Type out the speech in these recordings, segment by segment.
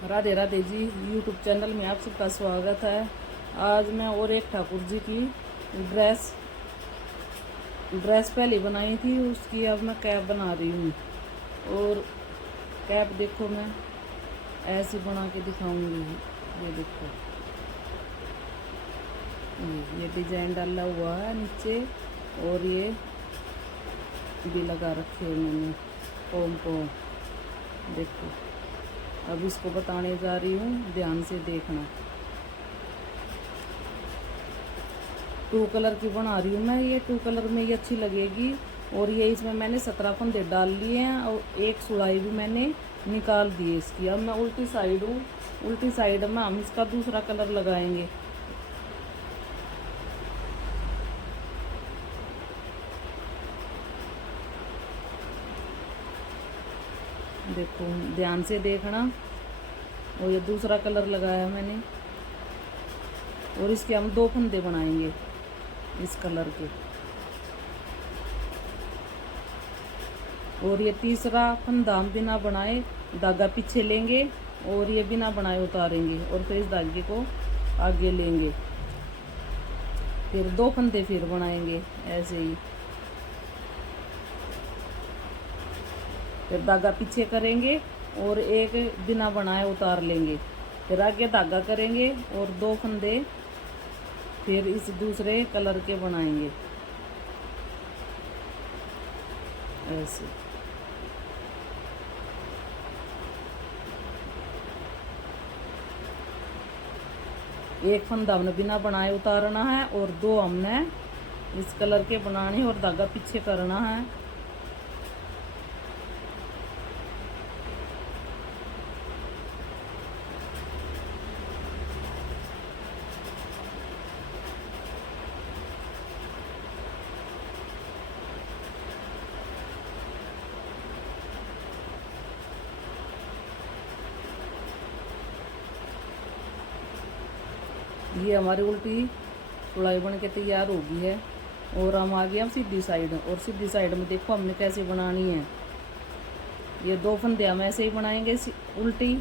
Radhe Radhe ji. YouTube channel में आप सबका स्वागत है। आज मैं और एक ठाकुर जी की ड्रेस पहले बनाई थी, उसकी अब मैं कैप बना रही हूँ। और कैप देखो, मैं ऐसे बना के दिखाऊंगी। ये देखो, ये डिजाइन डाला हुआ है नीचे, और ये भी लगा रखे हैं मैंने पोम पोम। देखो, अब इसको बताने जा रही हूँ, ध्यान से देखना। 2 कलर की बना रही हूँ मैं। ये 2 कलर में ये अच्छी लगेगी। और ये इसमें मैंने 17 फंदे डाल लिए हैं और एक सुलाई भी मैंने निकाल दी है इसकी। अब मैं उल्टी साइड हूँ, उल्टी साइड में हम इसका दूसरा कलर लगाएंगे। देखो, ध्यान से देखना। और ये दूसरा कलर लगाया मैंने, और इसके हम 2 फंदे बनाएंगे इस कलर के। और ये तीसरा फंदा हम बिना बनाए धागा पीछे लेंगे, और ये बिना बनाए उतारेंगे, और फिर इस धागे को आगे लेंगे। फिर 2 फंदे फिर बनाएंगे ऐसे ही। फिर धागा पीछे करेंगे और एक बिना बनाए उतार लेंगे। फिर आगे धागा करेंगे और 2 फंदे फिर इस दूसरे कलर के बनाएंगे ऐसे। एक फंदा हमने बिना बनाए उतारना है, और 2 हमने इस कलर के बनाने और धागा पीछे करना है। ये हमारी उल्टी सुलाई बन के तैयार हो गई है। और हम आ गए हम सीधी साइड, और सीधी साइड में देखो हमने कैसे बनानी है। ये 2 फंदे हम ऐसे ही बनाएंगे, उल्टी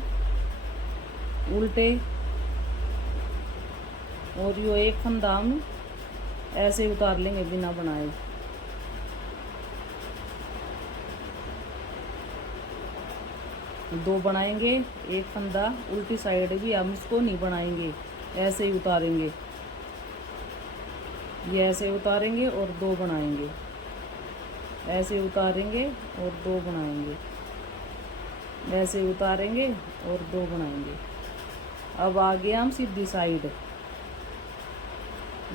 उल्टे। और यो एक फंदा हम ऐसे ही उतार लेंगे बिना बनाए। दो बनाएंगे, एक फंदा उल्टी साइड भी हम इसको नहीं बनाएंगे, ऐसे ही उतारेंगे। ये ऐसे उतारेंगे और 2 बनाएंगे, ऐसे उतारेंगे और 2 बनाएंगे, ऐसे उतारेंगे और 2 बनाएंगे। अब आ गया हम सीधी साइड।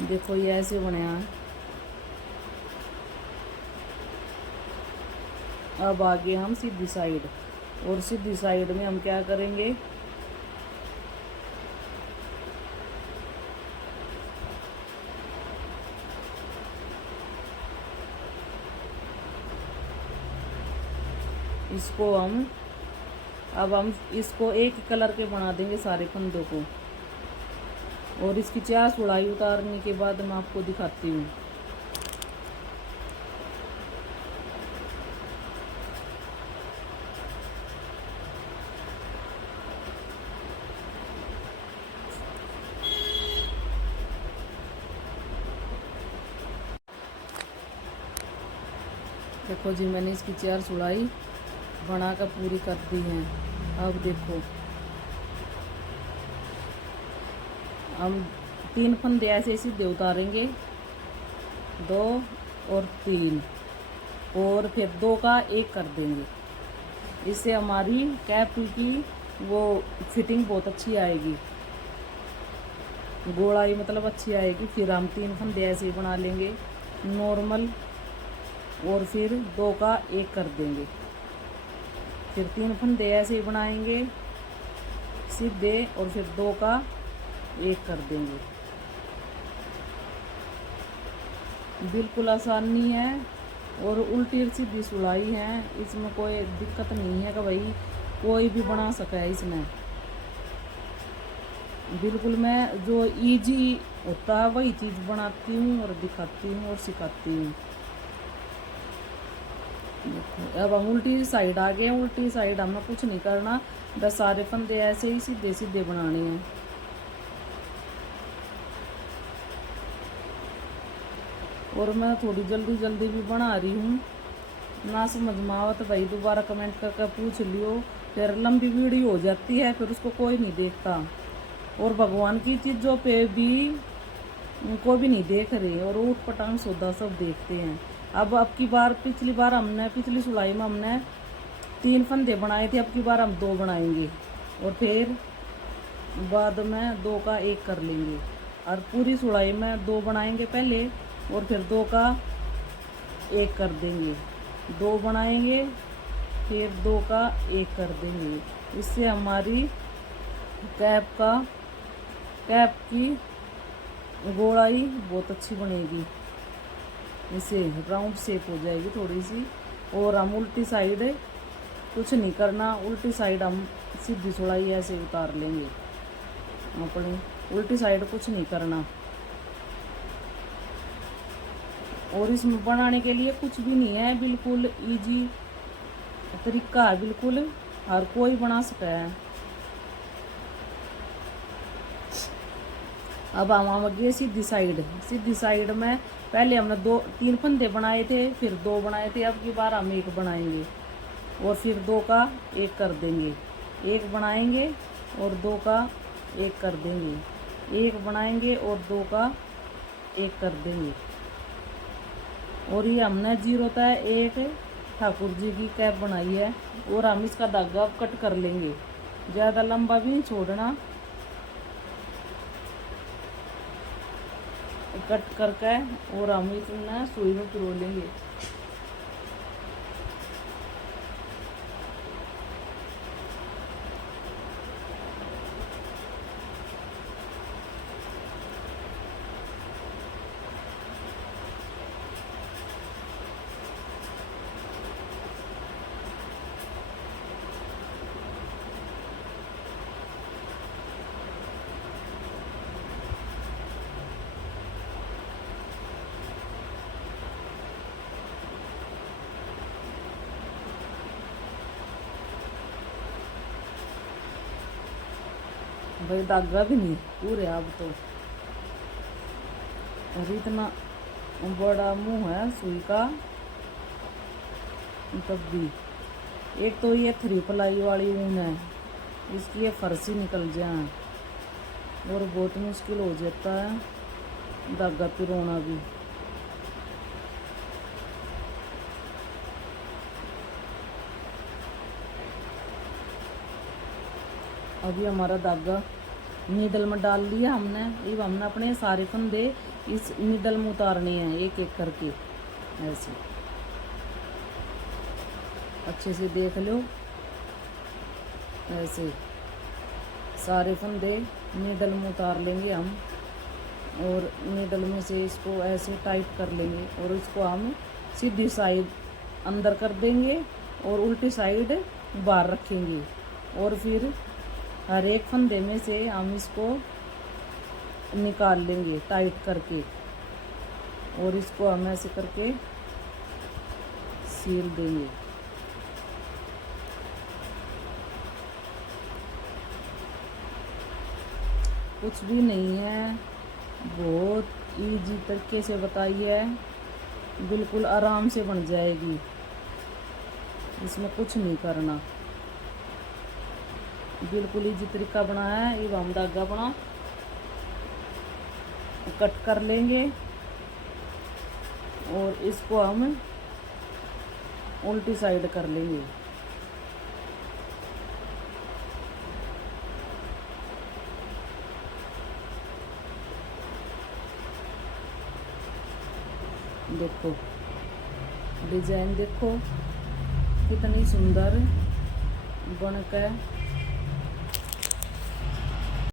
देखो, ये ऐसे बनाया है। अब आ गए हम सीधी साइड, और सीधी साइड में हम क्या करेंगे, इसको हम इसको एक ही कलर के बना देंगे सारे फंदों को। और इसकी 4 सुलाई उतारने के बाद मैं आपको दिखाती हूँ। देखो जी, मैंने इसकी 4 सुलाई बनाकर पूरी कर दी है। अब देखो, हम 3 फंदे ऐसे सीधे उतारेंगे, 2 और 3, और फिर 2 का 1 कर देंगे। इससे हमारी कैप की वो फिटिंग बहुत अच्छी आएगी, गोलाई मतलब अच्छी आएगी। फिर हम 3 फंदे ऐसे ही बना लेंगे नॉर्मल, और फिर 2 का 1 कर देंगे। फिर 3 फंदे ऐसे ही बनाएंगे सीधे, और फिर 2 का 1 कर देंगे। बिल्कुल आसानी है, और उल्टी सीधी सुलाई है, इसमें कोई दिक्कत नहीं है कि भाई कोई भी बना सका है इसमें। बिल्कुल मैं जो इजी होता है वही चीज़ बनाती हूँ और दिखाती हूँ और सिखाती हूँ। देखो अब हम उल्टी साइड आ गए। उल्टी साइड हमें कुछ नहीं करना, बस सारे फंदे ऐसे ही सीधे सीधे बनाने हैं। और मैं थोड़ी जल्दी जल्दी भी बना रही हूँ, ना समझ में आवत भाई दोबारा कमेंट करके पूछ लियो, फिर लंबी वीडियो हो जाती है, फिर उसको कोई नहीं देखता। और भगवान की चीज़ों पे भी उनको भी नहीं देख रहे, और ऊट पटांग सौदा सब देखते हैं। अब की बार पिछली बार हमने पिछली सिलाई में हमने 3 फंदे बनाए थे, अब की बार हम 2 बनाएंगे, और फिर बाद में 2 का 1 कर लेंगे। और पूरी सिलाई में 2 बनाएंगे पहले, और फिर 2 का 1 कर देंगे। 2 बनाएंगे, फिर 2 का 1 कर देंगे। इससे हमारी कैप की गोलाई बहुत अच्छी बनेगी, इसे राउंड शेप हो जाएगी थोड़ी सी। और हम उल्टी साइड कुछ नहीं करना, उल्टी साइड हम सीधी सिलाई ऐसे उतार लेंगे अपनी, उल्टी साइड कुछ नहीं करना। और इसमें बनाने के लिए कुछ भी नहीं है, बिल्कुल इजी तरीका है, बिल्कुल हर कोई बना सकता है। अब हम गए सीधी साइड। सीधी साइड में पहले हमने 3 फंदे बनाए थे, फिर 2 बनाए थे, अब की बार हम 1 बनाएंगे, और फिर 2 का 1 कर देंगे। 1 बनाएंगे और 2 का 1 कर देंगे। 1 बनाएंगे और 2 का 1 कर देंगे। और ये हमने 0 ठाकुर जी की कैप बनाई है, और हम इसका धागा कट कर लेंगे, ज़्यादा लंबा भी नहीं छोड़ना। कट करके और हम इसमें सुई में पिरो लेंगे। भाई धागा भी नहीं पूरे अब तो, और इतना बड़ा मुंह है सुई का। तब भी एक तो ये 3 प्लाई वाली ऊन है, इसकी ये फरसी निकल जाए, और बहुत मुश्किल हो जाता है धागा पिरोना भी। अभी हमारा धागा नीडल में डाल लिया हमने। अब हमने अपने सारे फंदे इस नीडल में उतारने हैं, एक एक करके ऐसे अच्छे से देख लो। ऐसे सारे फंदे नीडल में उतार लेंगे हम, और नीडल में से इसको ऐसे टाइट कर लेंगे, और इसको हम सीधी साइड अंदर कर देंगे और उल्टी साइड बाहर रखेंगे। और फिर हर एक फंदे में से हम इसको निकाल लेंगे टाइट करके, और इसको हम ऐसे करके सील देंगे। कुछ भी नहीं है, बहुत इजी तरीके से बताई है, बिल्कुल आराम से बन जाएगी, इसमें कुछ नहीं करना, बिल्कुल इजी तरीका बनाया है। अब हम धागा अपना कट कर लेंगे, और इसको हम उल्टी साइड कर लेंगे। देखो डिजाइन देखो कितनी सुंदर बनकर